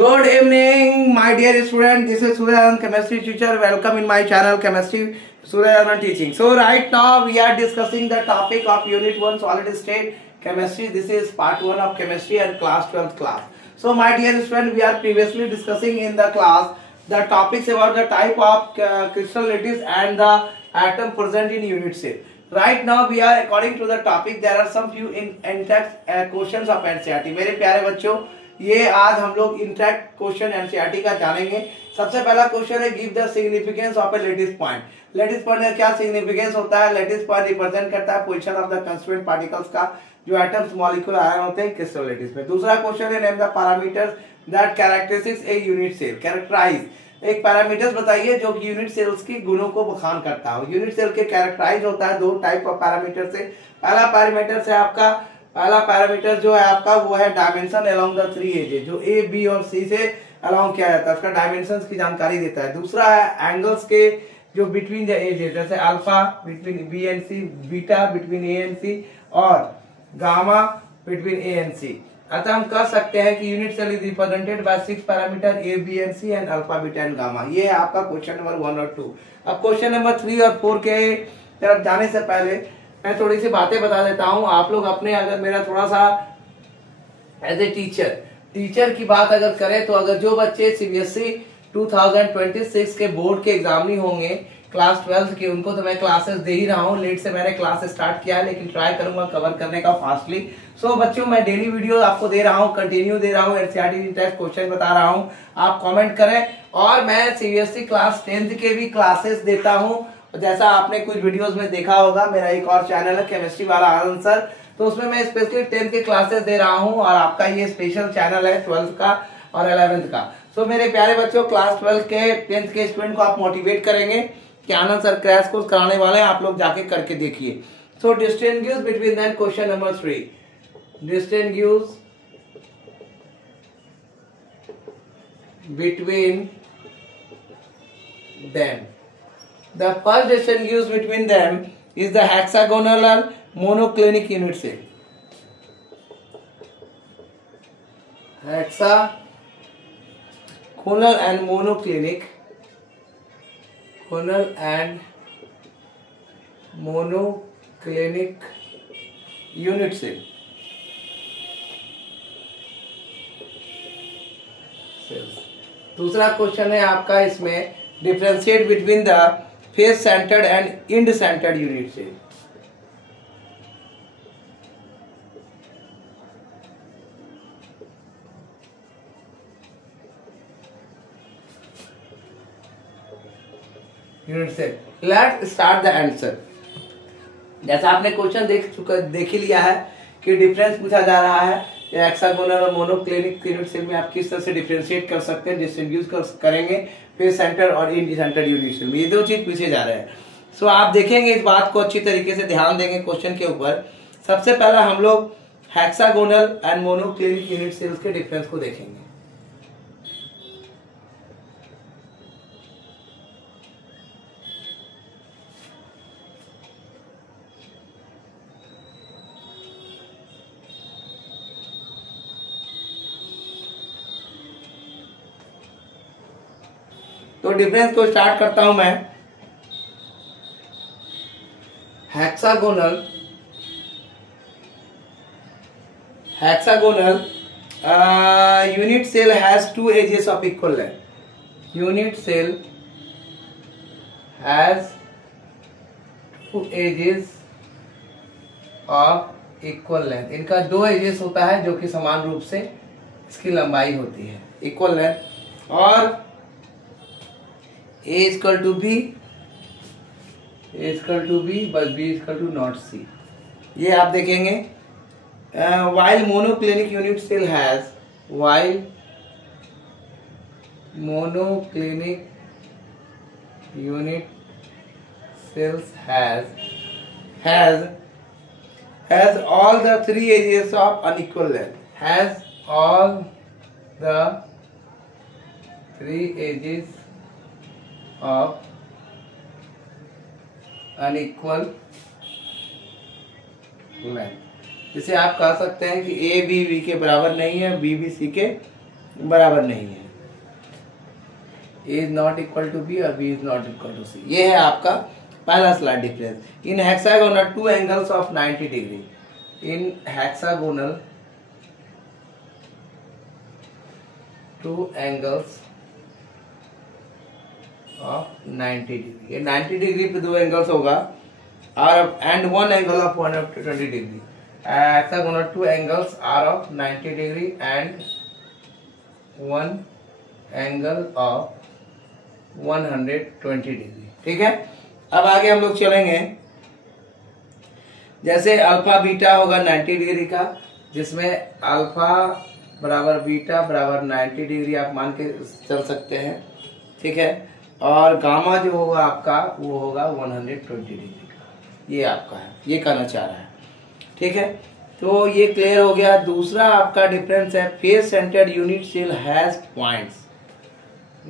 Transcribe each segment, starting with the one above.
Good evening, my dear student. This is Suryanand, chemistry teacher. Welcome in my channel, Chemistry Suryanand Teaching. So right now we are discussing the topic of Unit 1 Solid State Chemistry. This is part 1 of Chemistry and class 12th class. So my dear student, we are previously discussing in the class the topics about the type of crystal lattice and the atom present in unit cell. Right now we are according to the topic. There are some few in-text questions of NCERT. मेरे प्यारे बच्चों, ये आज हम लोग interact question NCERT का जानेंगे। सबसे पहला क्वेश्चन है give the significance of a lattice point. Lattice point का क्या सिग्निफिकेंस होता है? लेटिस पॉइंट रिप्रेजेंट करता है position of the constituent particles का जो एटम्स मॉलिक्यूल आयन होते हैं क्रिस्टल लेटिस में। दूसरा क्वेश्चन है name the parameters that characteristics a unit cell. Characterize, एक पैरामीटर्स बताइए जो कि यूनिट सेल्स की गुणों को बखान करता हो। यूनिट सेल के कैरेक्टराइज होता है दो टाइप ऑफ पैरामीटर से। पहला पैरामीटर जो है आपका वो है dimension along the three axes, जो ए बी और सी से अलोंग किया जाता है, उसका डायमेंशंस की जानकारी देता है। दूसरा है एंगल्स के जो बिटवीन द एजेस, जैसे alpha between B and C, beta between A and C और gamma between A and C. अतः हम कह सकते हैं कि unit cell is represented by 6 parameter A B and C and alpha beta and gamma. ये है आपका क्वेश्चन नंबर 1 और 2। अब क्वेश्चन नंबर 3 और 4 के तरफ जाने से पहले मैं थोड़ी सी बातें बता देता हूं। आप लोग अपने अगर मेरा थोड़ा सा एज ए टीचर की बात अगर करें तो अगर जो बच्चे सीबीएसई 2026 के बोर्ड के एग्जाम नहीं होंगे क्लास 12 के, उनको तो मैं क्लासेस दे ही रहा हूं। लेट से मैंने क्लास स्टार्ट किया है लेकिन ट्राई करूंगा कवर करने का फास्टली। सो बच्चों, मैं डेली वीडियो आपको दे रहा हूं, कंटिन्यू दे रहा हूं, एनसीईआरटी इंटरेस्ट क्वेश्चन बता रहा हूं। आप कमेंट करें और मैं सीबीएसई क्लास 10th के भी क्लासेस देता हूं। जैसा आपने कुछ वीडियोस में देखा होगा, मेरा एक और चैनल है केमिस्ट्री वाला आनंद सर, तो उसमें मैं स्पेशली 10th के क्लासेस दे रहा हूं और आपका ये स्पेशल चैनल है 12th का और 11th का। सो मेरे प्यारे बच्चों, क्लास 12 के 10th के स्टूडेंट को आप मोटिवेट करेंगे कि आनंद सर क्रैश कोर्स कराने वाले हैं, आप लोग जाके करके देखिए। So distinguish between them, question number 3, distinguish between them. The first distinguish between them is the hexagonal and monoclinic unit cell. Hexagonal and monoclinic unit cell. दूसरा क्वेश्चन है आपका इसमें differentiate between the face centred and end centred unit cell. Unit cell. Let start the answer. जैसा आपने question देख ही लिया है कि डिफरेंस पूछा जा रहा है हेक्सागोनल और मोनोक्लिनिक यूनिट सेल में आप किस तरह से डिफरेंशिएट कर सकते हैं, डिस्टिंग्विश करेंगे फेस सेंटर और इंड सेंटर यूनिट सेल में। ये दो चीज पूछे जा रहे हैं। सो आप देखेंगे इस बात को अच्छी तरीके से, ध्यान देंगे क्वेश्चन के ऊपर। सबसे पहला हम लोग hexagonal and monoclinic unit cells के डिफरेंस को देखेंगे। तो डिफरेंस को स्टार्ट करता हूं मैं। Hexagonal unit cell has 2 axes of equal length. Unit cell has 2 axes of equal length. इनका 2 एजेस होता है जो कि समान रूप से इसकी लंबाई होती है, इक्वल लेंथ। और A इक्वल टू बी बस B equal to not C। ये आप देखेंगे। while monoclinic unit cell has all the 3 edges of unequal length. Has all the 3 edges of unequal length. जिसे आप कह सकते हैं कि ए बी के बराबर नहीं है, बी सी के बराबर नहीं है, A is not equal to B और B is not equal to C. ये है आपका पहला slide difference. In hexagonal two angles of 90 degree, in hexagonal two angles of 90 degree, ये 90 डिग्री पे दो एंगल्स होगा और and one angle of 120 degree. Hexagonal two angles are of 90 degree and one angle of 120 degree. ठीक है, अब आगे हम लोग चलेंगे। जैसे अल्फा बीटा होगा 90 डिग्री का, जिसमें अल्फा बराबर बीटा बराबर 90 डिग्री आप मान के चल सकते हैं। ठीक है, और गामा जो होगा आपका वो होगा 120 डिग्री का। ये आपका है, ये कहना चाह रहा है। ठीक है, तो ये क्लियर हो गया। दूसरा आपका डिफरेंस है face centred unit cell has points.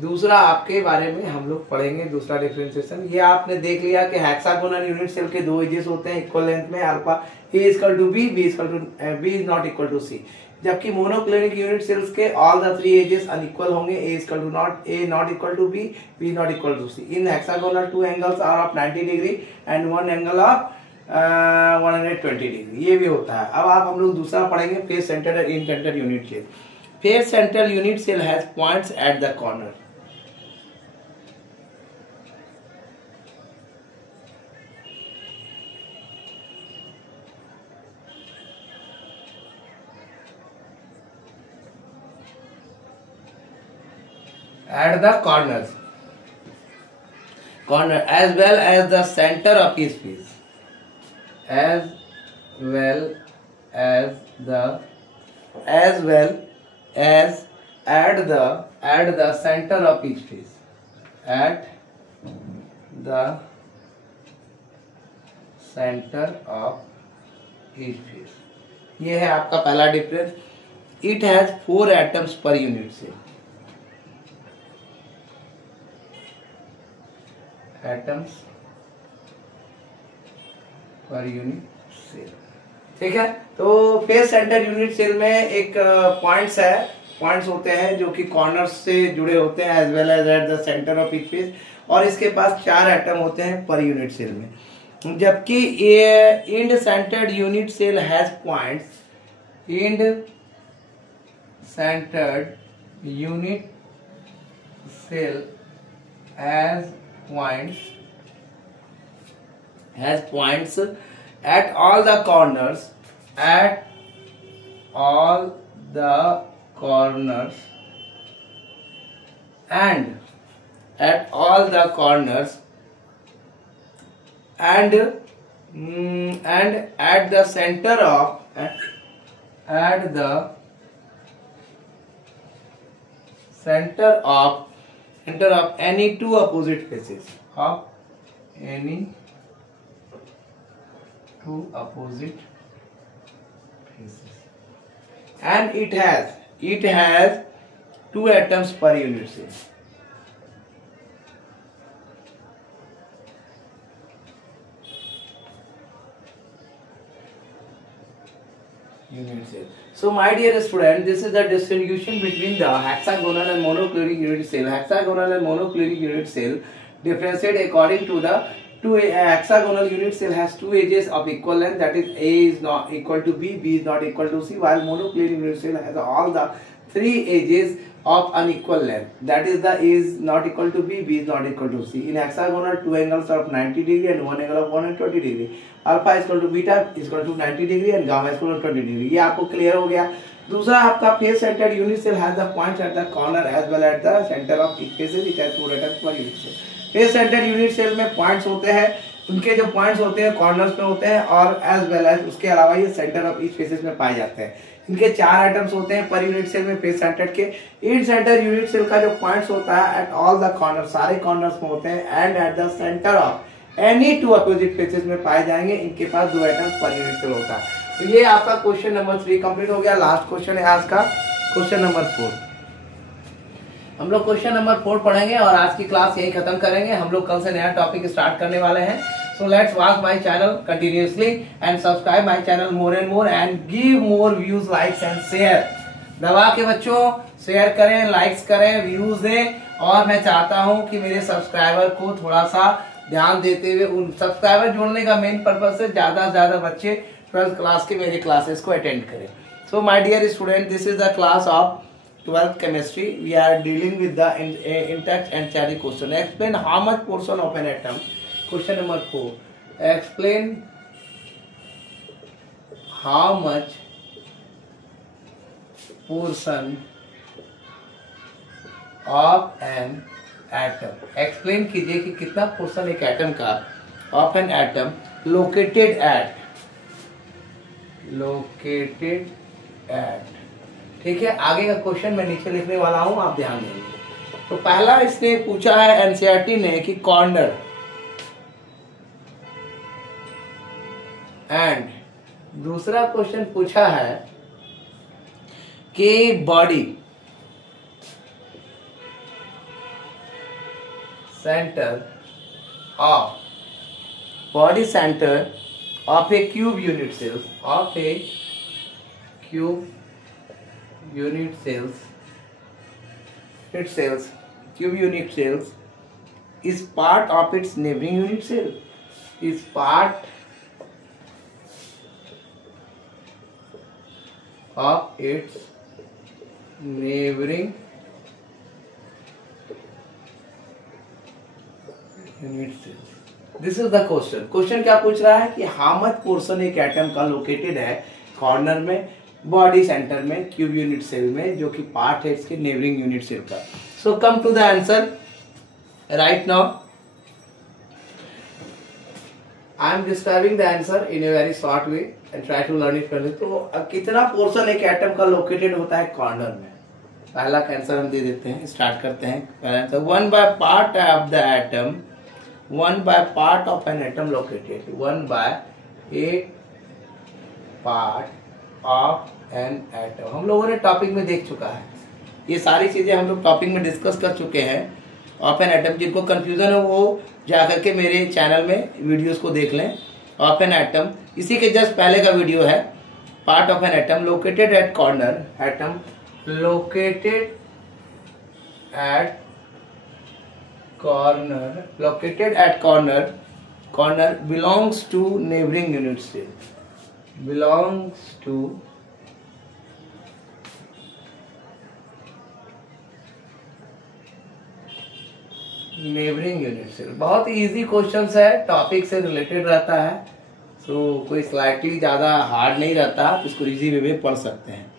दूसरा आपके बारे में हम लोग पढ़ेंगे, दूसरा डिफरेंशिएशन। ये आपने देख लिया कि हेक्सागोनल यूनिट सेल के दो एजेस होते हैं इक्वल लेंथ में, alpha A equal to B, B is not equal to C. जबकि मोनोक्लिनिक यूनिट सेल्स के all the three edges unequal होंगे, A equal to not, A not equal to B, B not equal to C. In hexagonal two angles are of 90 degree and one angle of 120 degree. ये भी होता है। अब आप हम लोग दूसरा पढ़ेंगे फेस सेंटर्ड और end centred unit cell. Face centred unit cell has points at the corner. At the corners, as well as the center of each piece, as well as at the center of each piece, at the center of each piece। ये है आपका पहला difference. It has 4 atoms per unit cell। Atoms per unit cell. ठीक है, तो face centre unit cell में एक points है, पॉइंट्स होते हैं जो कि कॉर्नर्स से जुड़े होते हैं as well as at the centre of each face, और इसके पास 4 एटम होते हैं पर यूनिट सेल में। जबकि ये end centred unit cell has points, end centred unit cell as has points at all the corners, and at the center of any two opposite faces of any two opposite faces, and it has 2 atoms per unit cell। Unit cell. So my dear student, this is the distribution between the hexagonal and monoclinic unit cell. Hexagonal and monoclinic unit cell differentiate according to the two hexagonal unit cell has 2 edges of equal length, that is A is not equal to B, B is not equal to C, while monoclinic unit cell has all the 3 edges of unequal length, that is the A is not equal to B, B is not equal to C. In hexagonal 2 angles of 90 degree and 1 angle of 120 degree, alpha is equal to beta is equal to 90 degree and gamma is equal to 20 degree। ये आपको clear हो गया। दूसरा आपका face centred unit cell has the points at the corner as well at the centre of each faces, it has 4 atoms per unit cell। Face centred unit cell में points होते हैं, उनके जो पॉइंट्स होते हैं कॉर्नर्स में होते हैं, और एज वेल एज उसके अलावा ये सेंटर ऑफ ईच फेसेस में पाए जाते हैं। इनके 4 एटम्स होते हैं पर यूनिट सेल में फेस सेंटर्ड के। इन सेंटर यूनिट सेल का जो पॉइंट्स होता है एट ऑल द कॉर्नर, सारे कॉर्नर्स में होते हैं, and eight the centre of any two opposite faces में पाए जाएंगे। इनके पास 2 एटम्स पर यूनिट सेल होता है। तो ये आपका क्वेश्चन नंबर 3 कंप्लीट हो गया। लास्ट क्वेश्चन है आज का, क्वेश्चन नंबर 4। हम लोग क्वेश्चन नंबर 4 पढ़ेंगे और आज की क्लास यही खत्म करेंगे। हम लोग कल से नया टॉपिक स्टार्ट करने वाले हैं। So let's watch my channel continuously and subscribe my channel more and more and give more views, likes and share दबा के बच्चों शेयर करें, लाइक्स करें, व्यूज दें। और मैं चाहता हूं कि मेरे सब्सक्राइबर को थोड़ा सा ध्यान देते हुए उन सब्सक्राइबर जोड़ने का मेन पर्पज है ज्यादा से ज्यादा बच्चे 12th क्लास के मेरे क्लासेस को अटेंड करें। So my dear student, this is the class of 12th chemistry. We are dealing with the in-text and theory question. Explain how much portion of an atom. Question number 4. Explain how much portion of an atom. Explain कीजिए कि कितना portion एक atom का of an atom located at ठीक है। आगे का question मैं नीचे लिखने वाला हूं, आप ध्यान देंगे। तो पहला इसने पूछा है एनसीईआरटी ने कि कॉर्नर एंड दूसरा क्वेश्चन पूछा है कि body centre of a cube unit cells cube unit cells is part of its neighboring unit cell, is part of its neighboring unit cells. This is the question. Question क्या पूछ रहा है कि how much portion एक atom का located है corner में, body centre में, क्यूब यूनिट सेल में, जो कि पार्ट है इसके नेबरिंग यूनिट सेल का। So come to the answer right now. I am describing the answer in a very short way and try to learn it पहले। तो कितना पोर्शन एक एटम का लोकेटेड होता है कॉर्नर में? पहला आंसर हम दे देते हैं, स्टार्ट करते हैं। पहला answer 1 by part of the atom, 1 by part of an atom located, 1 by a part of an atom. हम लोगों ने टॉपिक में देख चुका है, ये सारी चीजें हम लोग टॉपिक में डिस्कस कर चुके हैं। ऑफ एन एटम, जिनको कंफ्यूजन है वो जाकर के मेरे चैनल में वीडियोस को देख लें। ऑफ एन एटम, इसी के जस्ट पहले का वीडियो है। Part of an atom located at corner, atom located at corner belongs to neighbouring unit cell, belongs to neighbouring unit cell. बहुत इजी क्वेश्चंस है, टॉपिक से रिलेटेड रहता है, सो कोई स्लाइटली ज्यादा हार्ड नहीं रहता, आप इसको इजी वे में पढ़ सकते हैं।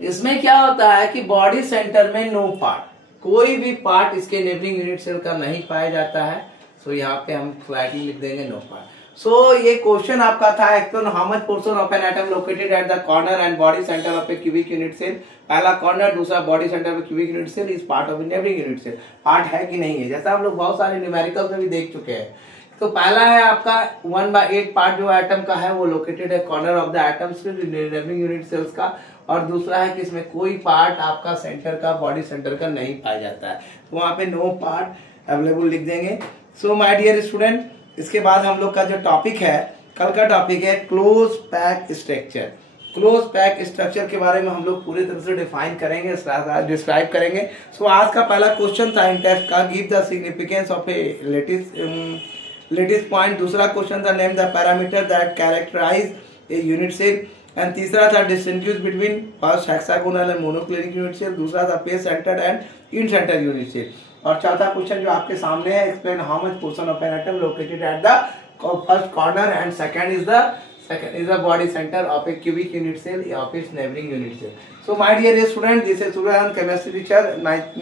इसमें क्या होता है कि बॉडी सेंटर में नो पार्ट, कोई भी पार्ट इसके नेबरिंग यूनिट सेल का नहीं पाया जाता है। सो यहाँ पे हम स्लाइटली लिख देंगे नो पार्ट। सो ये क्वेश्चन आपका था actual how much portion of an atom located at the corner and body centre of a cubic unit cell. पहला कॉर्नर, दूसरा body centre of cubic unit cell is part of neighbouring unit cell. Part है कि नहीं है, जैसा हम लोग बहुत सारे न्यूमेरिकल में भी देख चुके हैं। तो पहला है आपका 1/8 पार्ट जो एटम का है वो लोकेटेड है corner of the atoms neighbouring unit cells का, और दूसरा है कि इसमें कोई पार्ट आपका सेंटर का, बॉडी सेंटर का नहीं पाया जाता है, तो वहां पे नो पार्ट अवेलेबल लिख देंगे। सो माय डियर स्टूडेंट, इसके बाद हम लोग का जो टॉपिक है, कल का टॉपिक है close pack structure. Close pack structure के बारे में हम लोग पूरी तरह से डिफाइन करेंगे, डिस्क्राइब करेंगे। सो आज का पहला क्वेश्चन था इन टेस्ट का, give the significance of a lattice point. दूसरा क्वेश्चन था name the parameter that characterise a unit cell, and तीसरा था distinguish between first hexagonal and monoclinic unit cell, दूसरा था face centred and end centre unit cell, और चौथा question जो आपके सामने है, explain how much portion of an atom located at the first corner and second is the body centre of a cubic unit cell of its neighbouring unit cell. So my dear student, this is Suryanand chemistry teacher,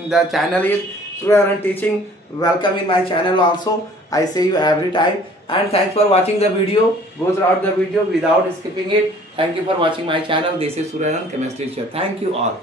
the channel is Suryanand teaching. Welcome in my channel also, I say you every time, and thanks for watching the video. Go throughout the video without skipping it. Thank you for watching my channel. This is Suryanand Chemistry Teacher. Thank you all.